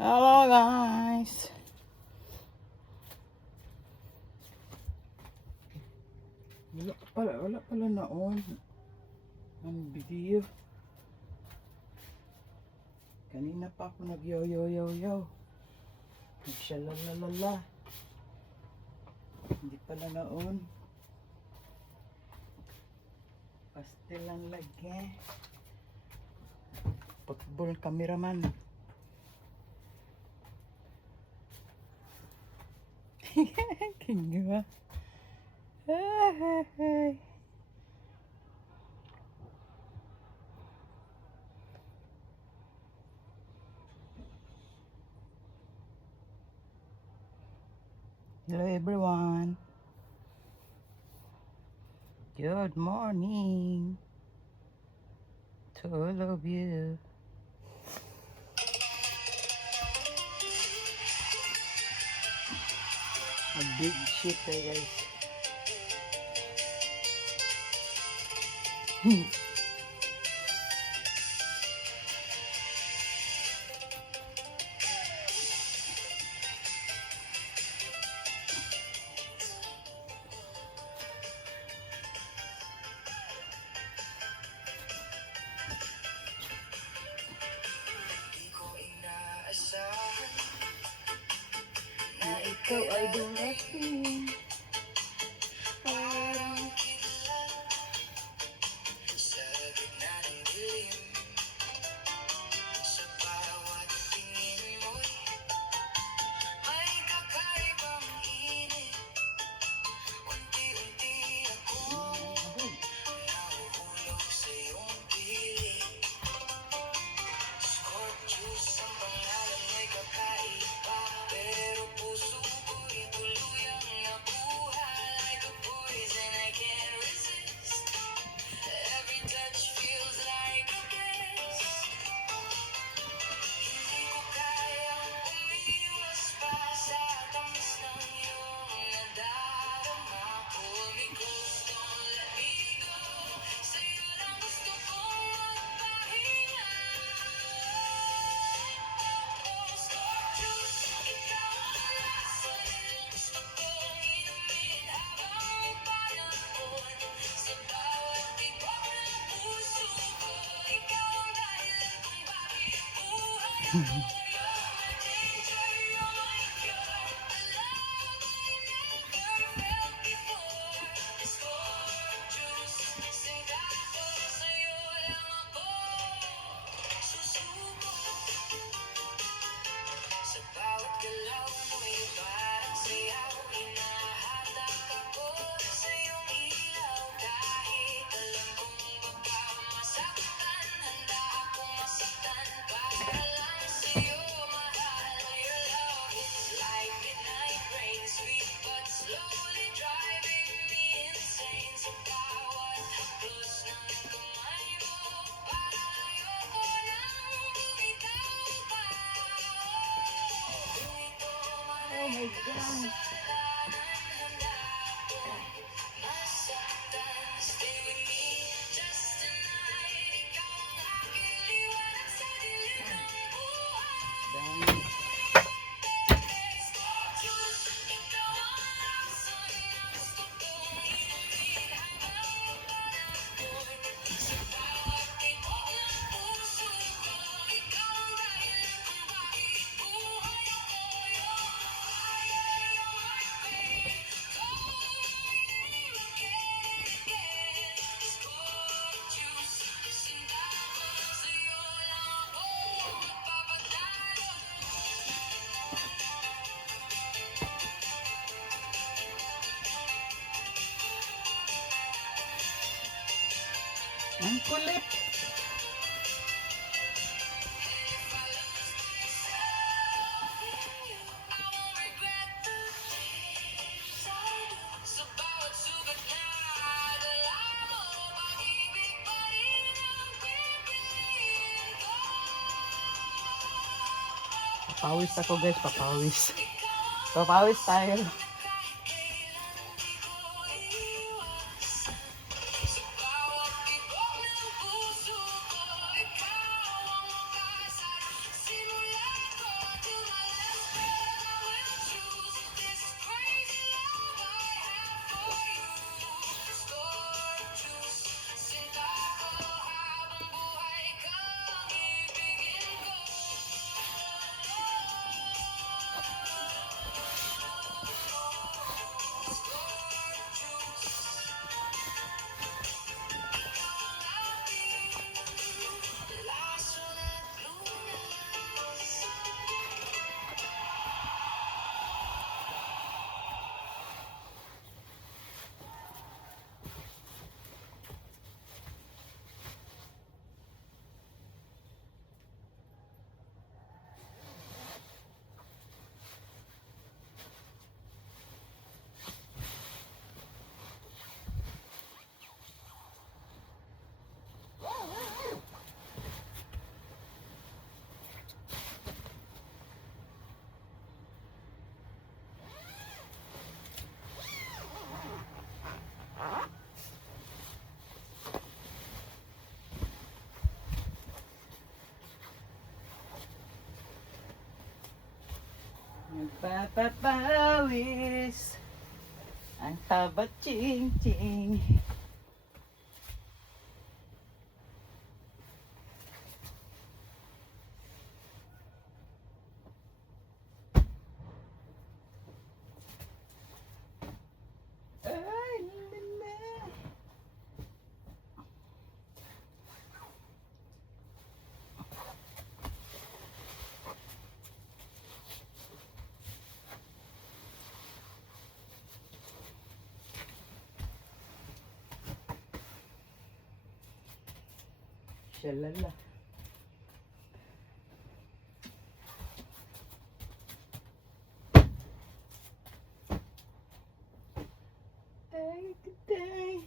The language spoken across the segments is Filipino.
Hello guys. Wala pala na on ang video. Kanina pa ako nag-yo-yo-yo-yo. Nag-shalalalala. Hindi pala na on. Pastel lang lagi. Football cameraman. Kinga. Hello everyone. Good morning to all of you. A big shit guys. Na ikaw ay dumating. Oh my God. Ang kulit. Papawis ako guys, papawis. Papawis tayo. Nagpapapawis ang taba ching-ching. Ay, lala. Shalala. Ay, ay, ay.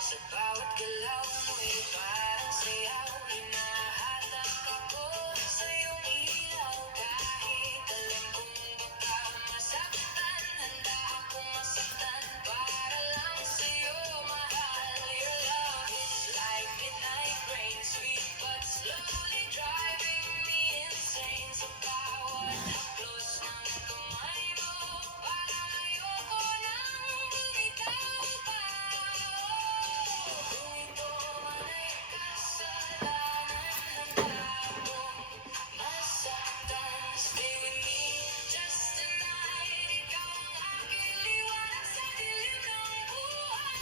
Sa bawat galaw mo'y parang sayaw. Hinahanap ako sa iyong ilaw. Kahit alam kong baka masaktan, handa akong masaktan para lang sa'yo, mahal. Your love is like midnight rain, sweet but slowly driving me insane. Sa bawat haplos ng kamay mo, parang ayoko nang bumitaw pa. Kung ito man ay kasalanan, handa akong masaktan. Stay with me just tonight. Ikaw ang aking liwanag sa dilim ng buhay.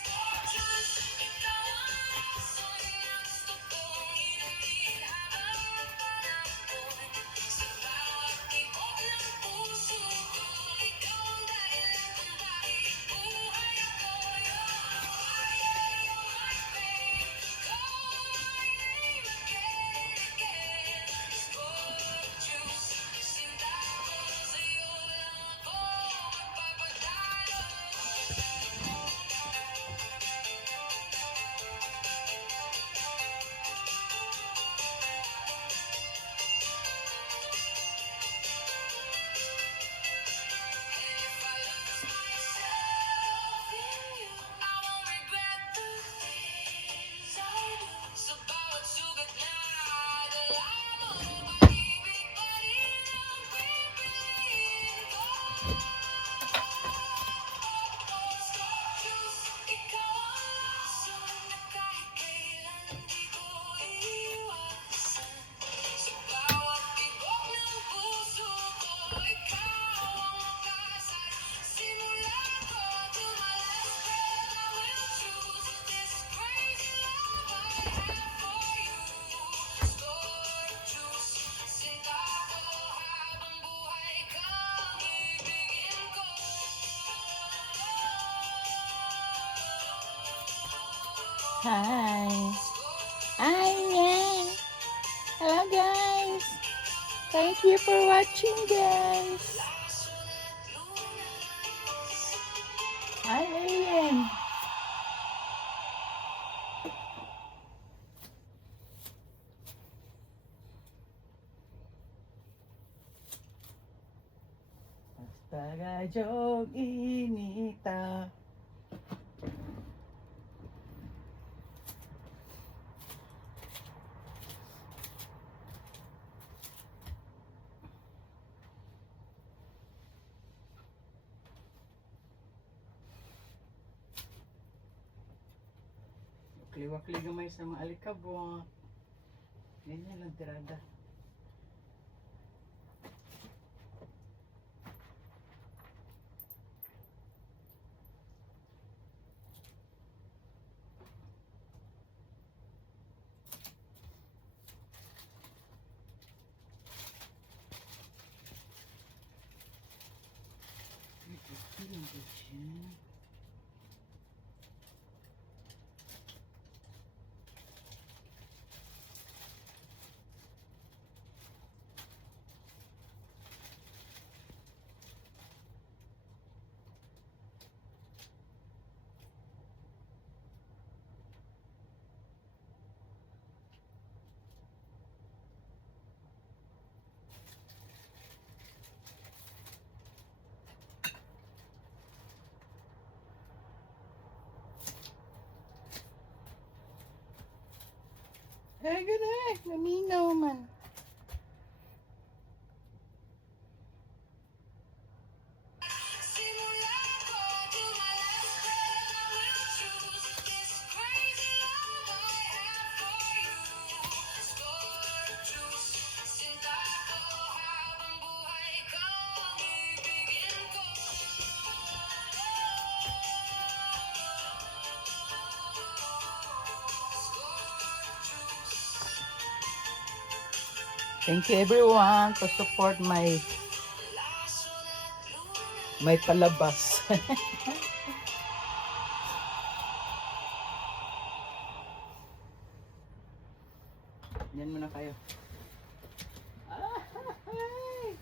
Gorgeous, ikaw ang rason na gusto kong inumin habang panahon. Sa bawat tibok ng puso ko, ikaw ang dahilan kung bakit buhay ako. You're fire, you're my pain. Call my name again and again. Gorgeous, sinta ko sa'yo lang ako magpapadalo. If I lose myself in you, I won't regret the things I do. Sa bawat sugat na dala mo, pag-ibig pa rin ang pipiliin ko. Gorgeous, ikaw ang rason na kahit kailan di ko iiwasan. Sa bawat tibok ng puso ko, ikaw ang makasal. Simula ko to my last breath, I will choose this crazy love I have for you. Gorgeous, sinta ko habang buhay kang ibigin ko. Hi. Hi, yeah. Hello, guys. Thank you for watching, guys. Hi, Alien. Basta gadyong inita. Wakli-wakli gamay sa mga alikabok. Ganyan lang tirada. Ito lang ba siya? Ay, gano'n. Naminaw man. Simula ko to my last breath, I will choose this crazy love I have for you. Score juice, sinta ko habang buhay kang ibigin ko. Thank you everyone to support my Laso at luna. my palabas. Yan muna kayo. Ay!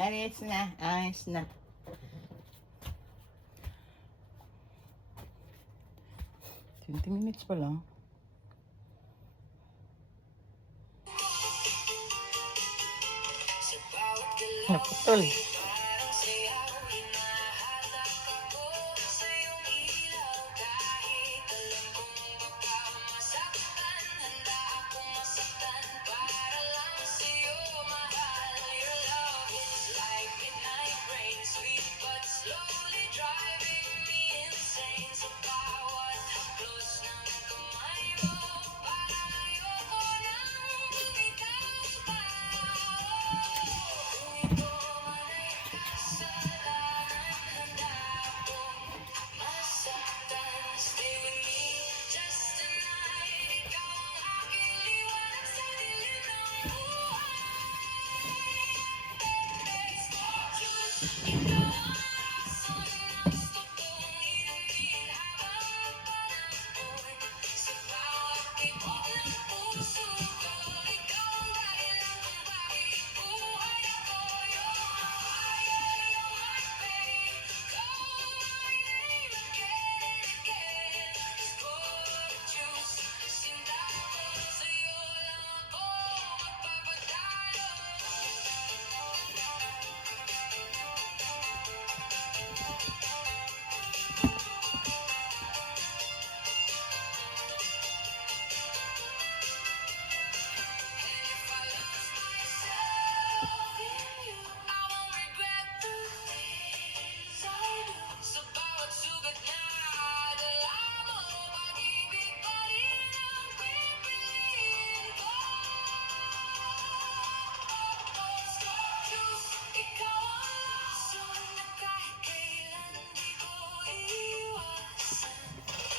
Ayos na, ayos na. Minutes pa lang. Sa bawat galaw Naputol. parang sayaw, hinahatak ako sa iyong ilaw. Kahit alam kong baka masaktan, handa akong masaktan para lang sa'yo, mahal. Your love is like midnight rain, sweet but slowly driving me insane. Sa bawat haplos ng kamay mo, parang ayoko nang bumitaw pa. Kung ito man ay kasalanan, handa akong masaktan. Stay with me just tonight. Ikaw ang aking liwanag sa dilim ng buhay. Ikaw ang ason ng gusto kong inumin habang panahon. Sa bawat tibok ng puso ko, ikaw ang dahilan kung bakit buhay ako. You're my fire, you're my pain. Call my name again and again. Gorgeous, sinta ko, sa'yo lang ako magpapatalo. And if I lose myself in you, I won't regret the things I do. Sa bawat sugat na dala mo, pag-ibig pa rin ang pipiliin ko. Gorgeous, ikaw ang lason na kahit kailan di ko iiwasan.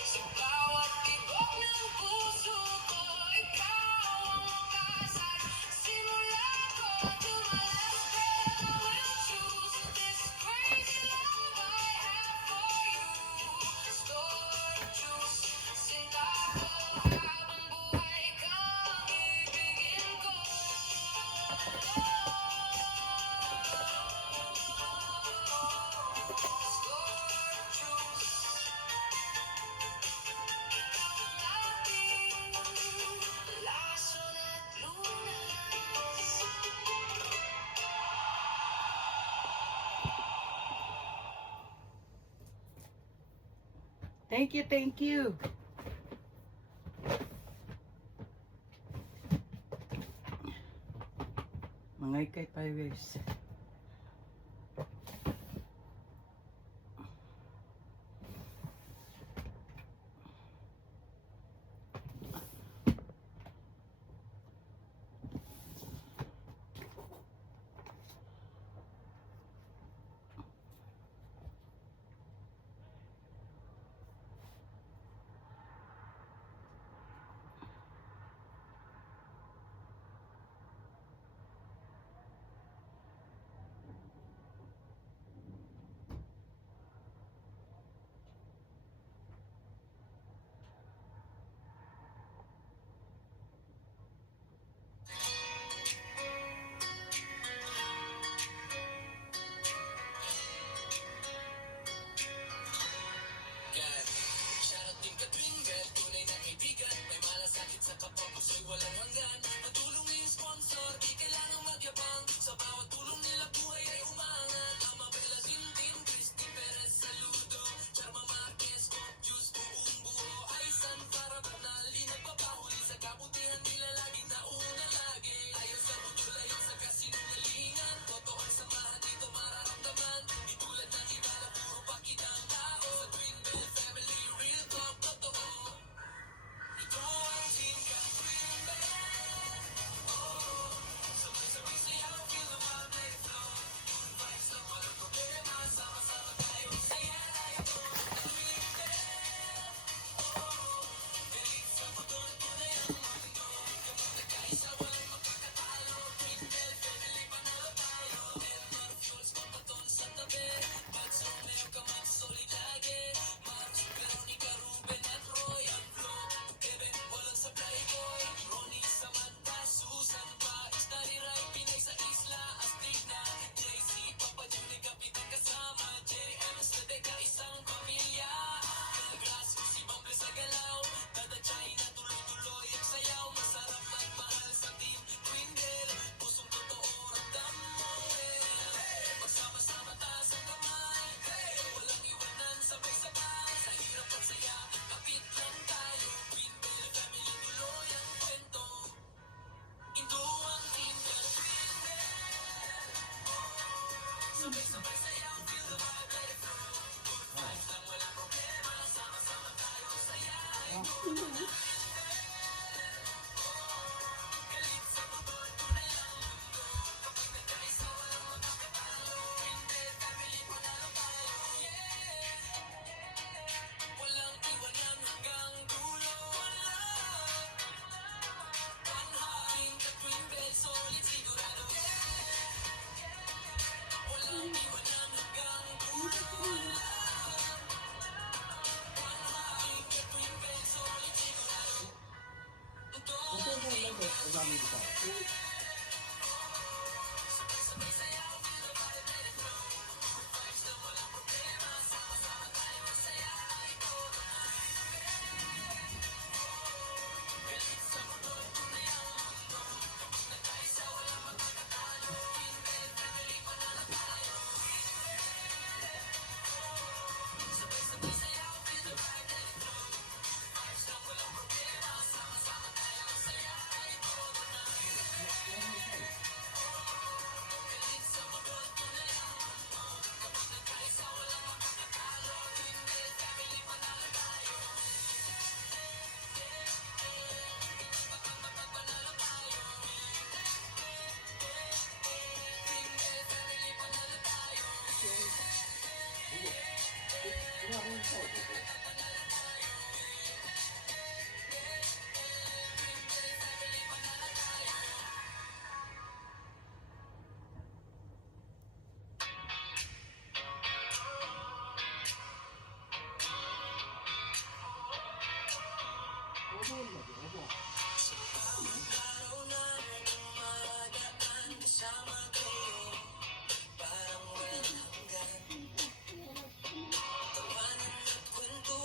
Sa bawat tibok ng puso ko, ikaw ang wakas at simula ko. To my last breath, I will choose this crazy love I have for you. Gorgeous, sinta ko habang buhay kang ibigin ko. Thank you, thank you. Mga ikay pawis. Tawanan at kwento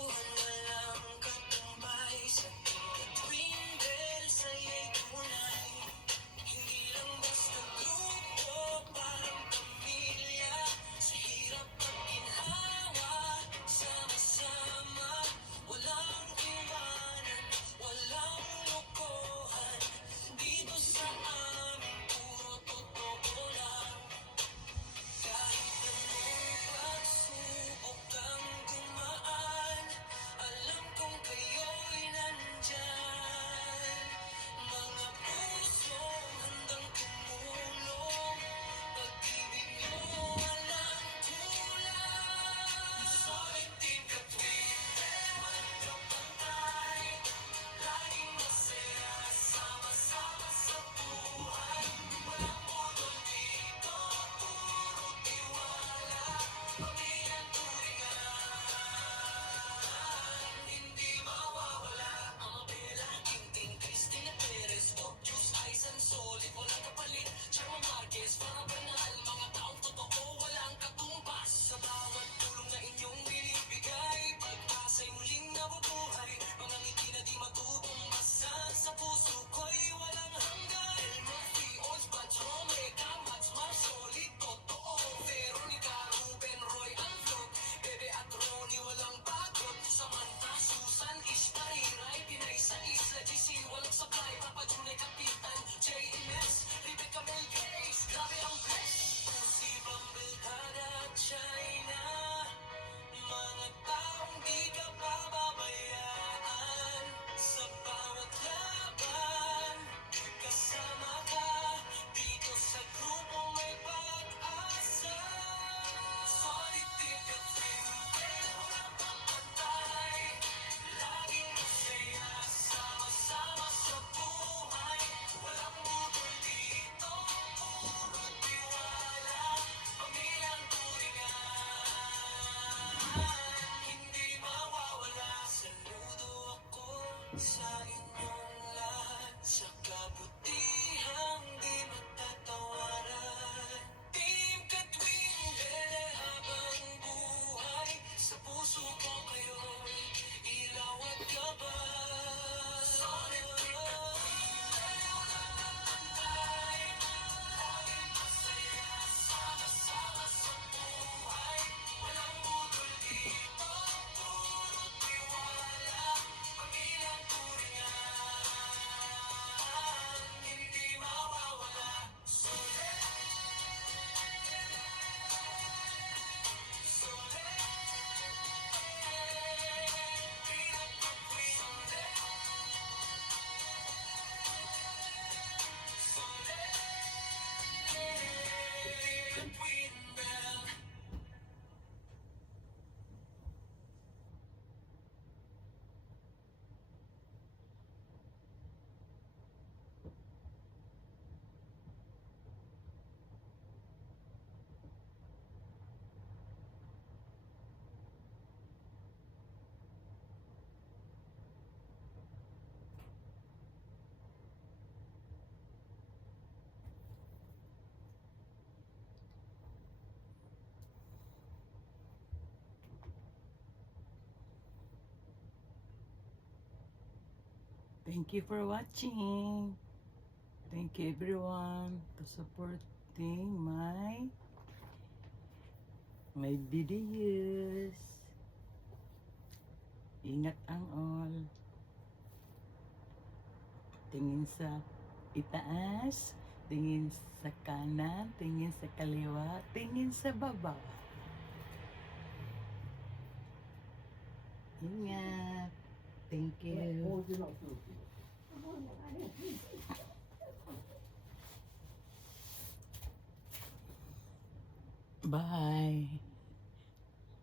Thank you for watching. Thank you everyone to supporting my videos. Ingat ang all. Tingin sa itaas, tingin sa kanan, tingin sa kaliwa, tingin sa baba. Ingat. Thank you. Bye.